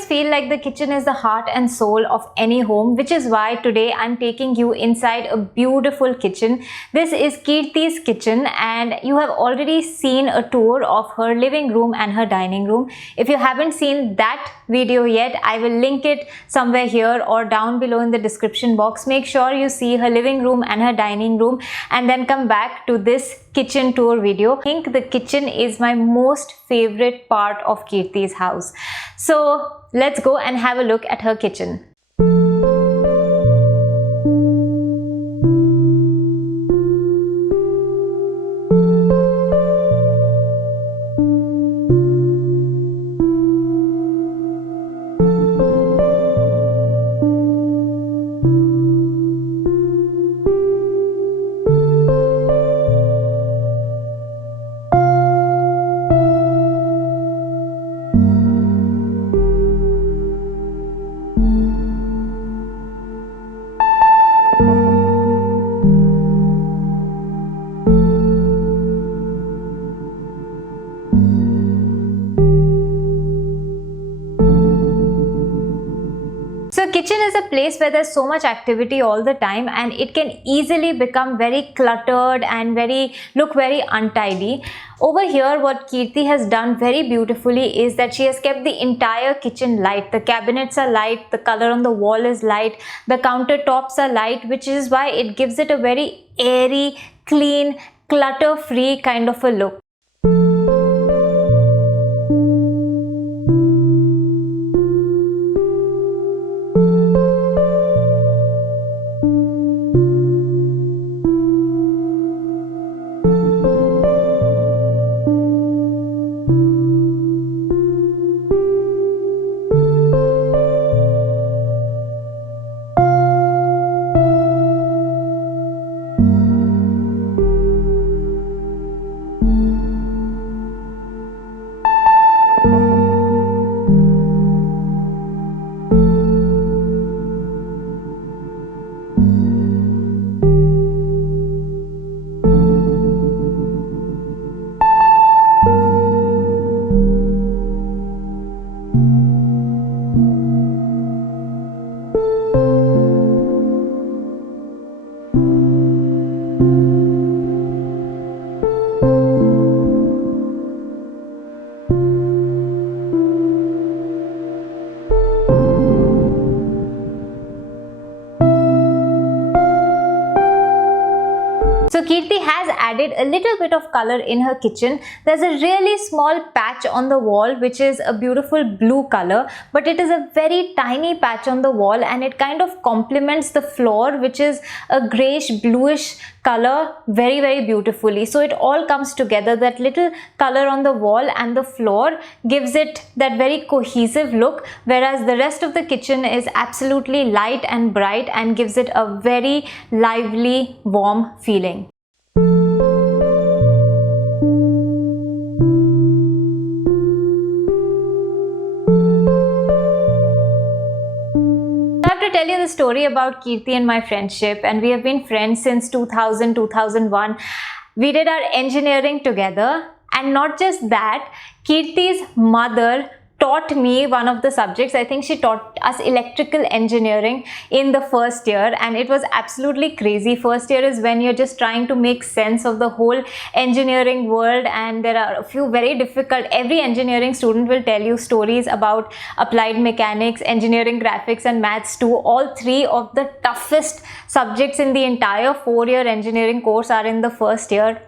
always feel like the kitchen is the heart and soul of any home, which is why today I'm taking you inside a beautiful kitchen. This is Kirti's kitchen and you have already seen a tour of her living room and her dining room. If you haven't seen that video yet, I will link it somewhere here or down below in the description box. Make sure you see her living room and her dining room and then come back to this kitchen tour video. I think the kitchen is my most favorite part of Kirti's house. So let's go and have a look at her kitchen. So kitchen is a place where there's so much activity all the time and it can easily become very cluttered and look very untidy. Over here, what Kirti has done very beautifully is that she has kept the entire kitchen light. The cabinets are light, the color on the wall is light, the countertops are light, which is why it gives it a very airy, clean, clutter-free kind of a look. So Kirti has added a little bit of color in her kitchen. There's a really small patch on the wall which is a beautiful blue color, but it is a very tiny patch on the wall and it kind of complements the floor, which is a grayish bluish color very beautifully. So it all comes together. That little color on the wall and the floor gives it that very cohesive look, whereas the rest of the kitchen is absolutely light and bright and gives it a very lively, warm feeling. Tell you the story about Kirti and my friendship, and we have been friends since 2001. We did our engineering together, and not just that, Kirti's mother taught me one of the subjects. I think she taught us electrical engineering in the first year, and it was absolutely crazy. First year is when you're just trying to make sense of the whole engineering world, and there are a few very difficult. Every engineering student will tell you stories about applied mechanics, engineering, graphics and maths too. All three of the toughest subjects in the entire 4-year engineering course are in the first year.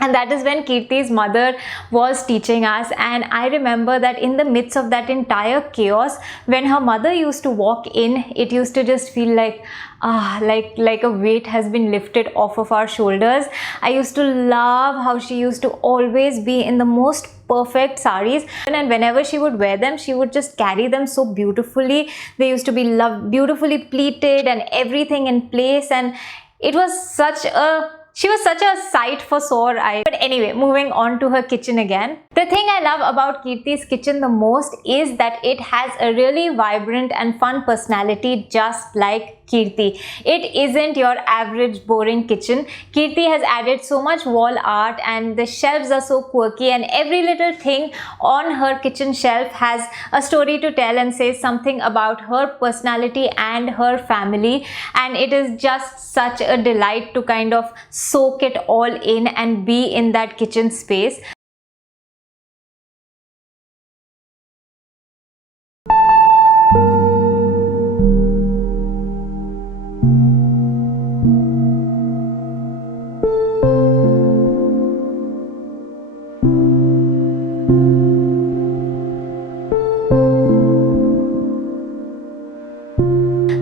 And that is when Kirti's mother was teaching us, and I remember that in the midst of that entire chaos, when her mother used to walk in, it used to just feel like a weight has been lifted off of our shoulders. I used to love how she used to always be in the most perfect saris, and whenever she would wear them, she would just carry them so beautifully. They used to be beautifully pleated and everything in place, and it was such a She was such a sight for sore eyes. But anyway, moving on to her kitchen again. The thing I love about Kirti's kitchen the most is that it has a really vibrant and fun personality, just like Kirti. It isn't your average boring kitchen. Kirti has added so much wall art, and the shelves are so quirky, and every little thing on her kitchen shelf has a story to tell and says something about her personality and her family. And it is just such a delight to kind of soak it all in and be in that kitchen space.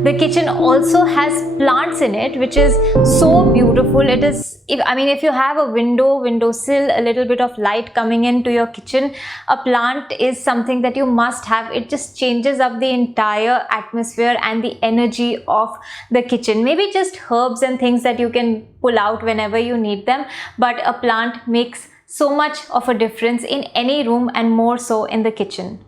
The kitchen also has plants in it, which is so beautiful. It is, if you have a windowsill, a little bit of light coming into your kitchen, a plant is something that you must have. It just changes up the entire atmosphere and the energy of the kitchen. Maybe just herbs and things that you can pull out whenever you need them, but a plant makes so much of a difference in any room, and more so in the kitchen.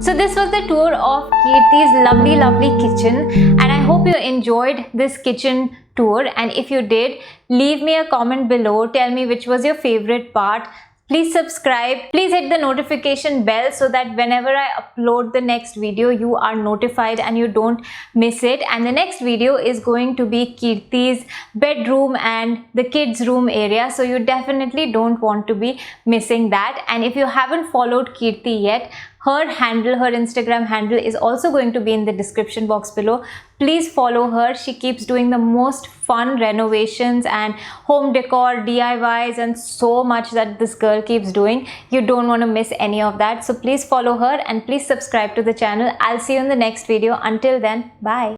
So this was the tour of Kirti's lovely kitchen, and I hope you enjoyed this kitchen tour. And if you did, leave me a comment below. Tell me which was your favorite part. Please subscribe. Please hit the notification bell so that whenever I upload the next video, you are notified and you don't miss it. And the next video is going to be Kirti's bedroom and the kids' room area. So you definitely don't want to be missing that. And if you haven't followed Kirti yet, her Instagram handle is also going to be in the description box below. Please follow her. She keeps doing the most fun renovations and home decor, DIYs, and so much that this girl keeps doing. You don't want to miss any of that. So please follow her and please subscribe to the channel. I'll see you in the next video. Until then, bye.